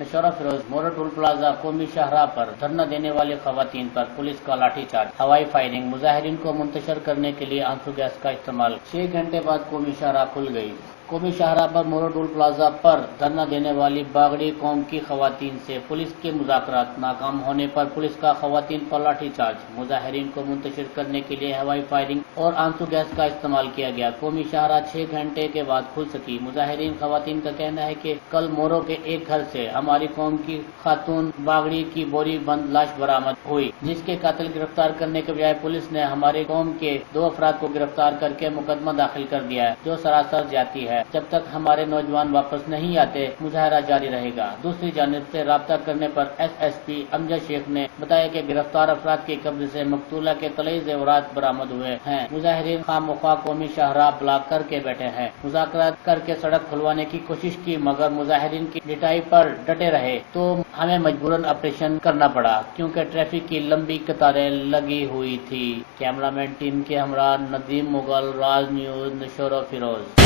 नशोरा फिरोज मोरो toll plaza कौमी शाहराह पर धरना देने वाली खवातीन पर पुलिस का लाठीचार्ज, हवाई फायरिंग, मुजाहिरीन को मुंतशिर करने के लिए आंसू गैस का इस्तेमाल। 6 घंटे बाद कौमी शाहराह खुल गई। कौमी शाहराह पर मोरो टोल प्लाजा पर धरना देने वाली बागड़ी कौम की खवातीन से पुलिस के मुज़ाकरात नाकाम होने पर पुलिस का खवातीन पर लाठीचार्ज, मुजाहिरीन को मुंतशिर करने के लिए हवाई फायरिंग और आंसू गैस का इस्तेमाल किया गया। कौमी शाहराह 6 घंटे के बाद खुल सकी। मुजाहिरीन खवातीन का कहना है कि कल मोरो के एक घर से हमारी कौम की खातून बागड़ी की बोरी बंद लाश बरामद हुई, जिसके कातिल गिरफ्तार करने के बजाय पुलिस ने हमारे कौम के 2 अफराद को गिरफ्तार करके मुकदमा दाखिल कर दिया है, जो सरासर ज्यादती है। जब तक हमारे नौजवान वापस नहीं आते मुजाहरा जारी रहेगा। दूसरी जानिब से राब्ता करने पर SSP अमजद शेख ने बताया कि गिरफ्तार अफराद के कब्जे से मकतूला के तलई जेवरात बरामद हुए हैं। मुजाहिरीन खामख्वाह कौमी शाहराह ब्लॉक करके बैठे हैं। मुज़ाकरात करके सड़क खुलवाने की कोशिश की, मगर मुजाहिरीन की डिटाई पर डटे रहे तो हमें मजबूरन ऑपरेशन करना पड़ा, क्योंकि ट्रैफिक की लंबी कतारें लगी हुई थी। कैमरामैन टीम के हमरा नदीम मुगल, राज न्यूज, नशोरा फिरोज।